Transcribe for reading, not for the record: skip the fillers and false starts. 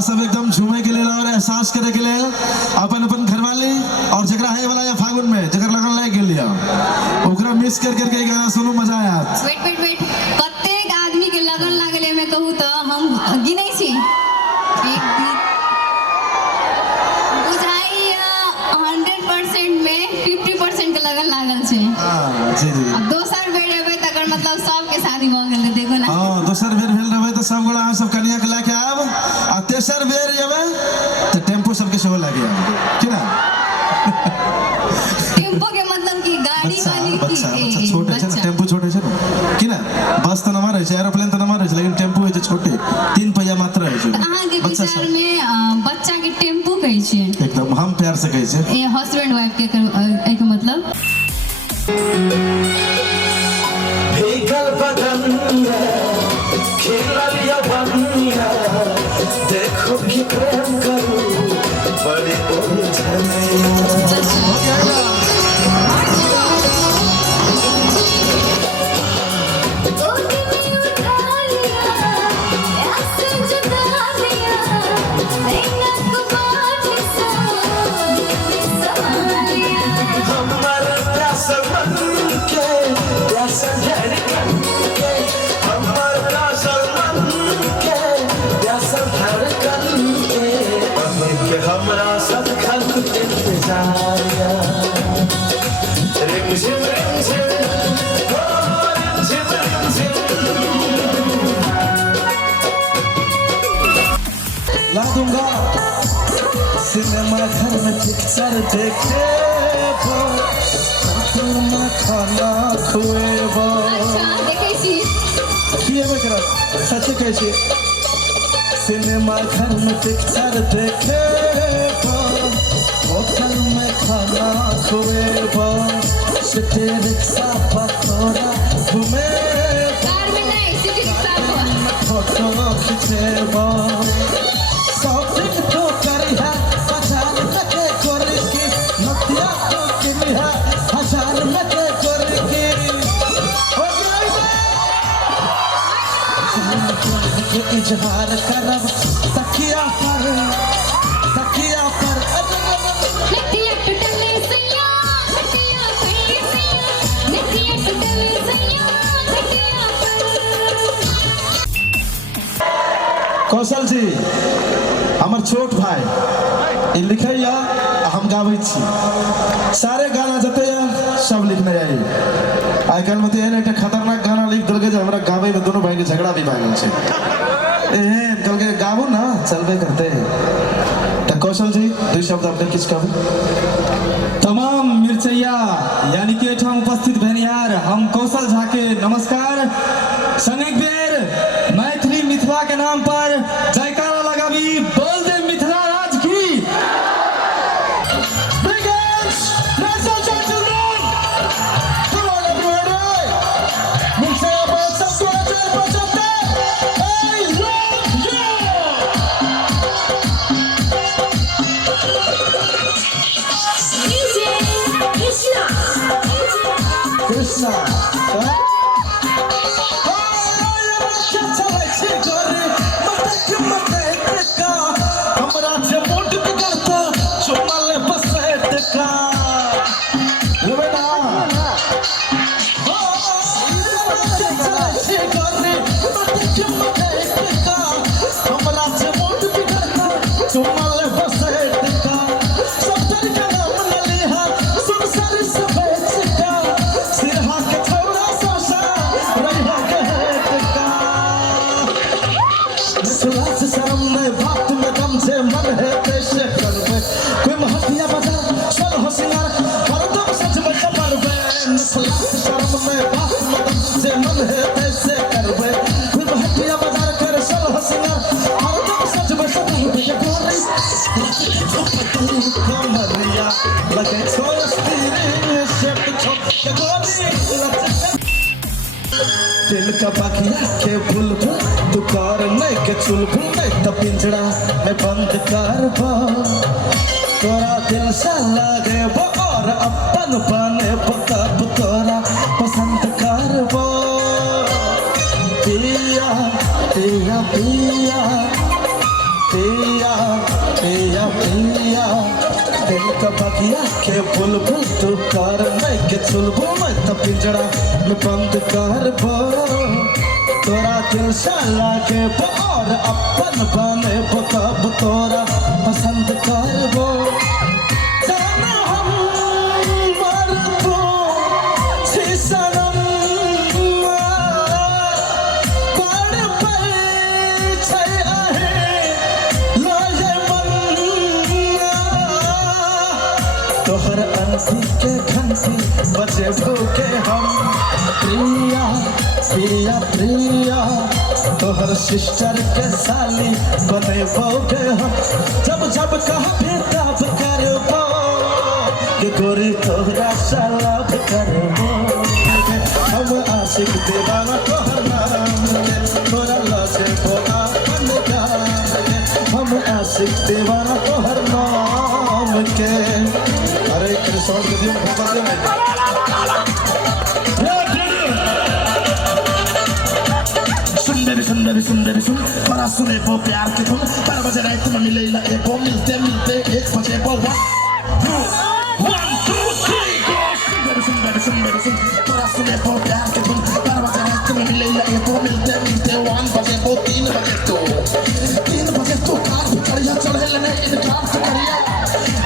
हाँ सब एकदम झूमे के लिए और एहसास करे के लिए अपन अपन घरवाली और जगरा है वाला या फागुन में जगह लगन लायक के लिया ओकरा मिस कर करके गाना सुनो मजा आया। वेट कतेक आदमी के लगन लागले में कहूँ तो हम गिनै छी बुझाई 100% में 50% के लगन लागल छे। हां जी जी अब दोसर बेर एबै तकर मतलब सबके शादी भ गेल देखो ना। हां दोसर बेर भेल रहबै त सब गोड़ा सब कन्या के लाके आब आ तेसर बेर जेबै त टेम्पो सबके सेहो लागे आब कि ना। टेम्पो के मतलब की गाड़ी वाली की बच्चा छोटे छै ना टेम्पो छोटे छै ना कि ना बस त नम्बर है छै एरोप्लेन त नम्बर है छै लेकिन टेम्पो है छोटे 3 पहिया मात्र है छै। अहाँ के विचार में बच्चा के टेम्पो कहै छै एकदम हम प्यार से कहै छै ए हस्बैंड वाइफ के एक मतलब भीगल बदन खिलल यवनिया देखो कि प्रेम करूं बड़े हमरा सब खल इंतजारिया रिमझिम रिमझिम ला दूंगा सिनेमा घर में पिक्चर देखे में खाना खुएबो देखै छी पिएबे करब सच कहै छी सिनेमा घर में पिक्चर देखे होटल में खाना खुएबो सिटी रिक्शा पकोड़ा घूमे कार में नहीं सिटी रिक्शा पर फोटो खिंचेबो शॉपिंग तो करी है बाजार में के कोरी की नदिया तो किनी है हजार में के कोरी की हो गई इजहार करब तकिया पर नथिया टुटले सैया नथिया पे सैया नथिया टुटले सैया नथिया पर कौशल जी हमर छोट भाई ई लिखे या हम गाबै छी सारे गाना जते सब लिखने जाई आइ काल में एहन एकटा खतरनाक गाना लिख देलकै जे हमरा गाबै में दोनों भाई के झगड़ा भी भए गेल छै एहन कहलकै गाबू ना चलबे करते त कौशल जी दू शब्द अपने किछ कहू। तमाम मिर्चैया यानी कि एठाम उपस्थित भेनिहार हम कौशल झा के नमस्कार सनेक बेर मैथिली मिथिला के नाम पर जयकारा लगाबी बोल दे मिथिला राज की कृष्णा हमरा से मोट बिगड़ता चुमाले बसेट का लेवे ना हमरा से मोट बिगड़ता चुमाले बसेट का सब तरीका नाम न लिहा सुन सारी सफेद सिक्का सिरहा के छोरा सोसा रहा के हेट का सुराज शर्म में बात में दम से मन है कैसे करवे कोई महतिया बजा चल होशियार पर दम सच में मरवे सुराज शर्म में बात में दम से मन है कैसे करवे कोई महतिया बजा कर चल होशियार पर दम सच में ये गोरी कमरिया लगे छोड़ स्टीरिंग शेप छोड़ ये गोरी दिल का बाकिया के बुलबुल दुकार नहीं के चुलबुल नहीं तो पिंजड़ा में बंद कर बो तोरा दिल से लगे वो और अपन बने कब तोरा पसंद कर बो पिया पिया पिया पिया पिया पिया दिल का बगिया के बुलबुल तू कर मैं के चुलबुल मैं तो पिंजरा में बंद कर बो तोरा दिल शाला के और अपन बने तब तोरा पसंद कर बो जाना हम मर तो छी सनम पर पर छै आहे लोए मन तोहर अंसी के खंसी बजे भूखे हम प्रिया प्रिया प्रिया तोहर सिस्टर के साली बने भोगे हम जब जब कहबे तब करबो के गोरी तोहरा सलाब करबो हम आशिक दीवाना तोहर नाम के तोरा लगे बोला बन के हम आशिक दीवाना तोहर नाम के अरे कृष्ण के दिन भगवान में सुंदरी सुंदरी सुंदरी सुन बड़ा सुने वो प्यार की धुन 12 बजे रात में मिले ए वो मिलते मिलते 1 बजे वो 1 2 3 go सुंदरी सुंदरी सुंदरी सुन बड़ा सुने वो प्यार की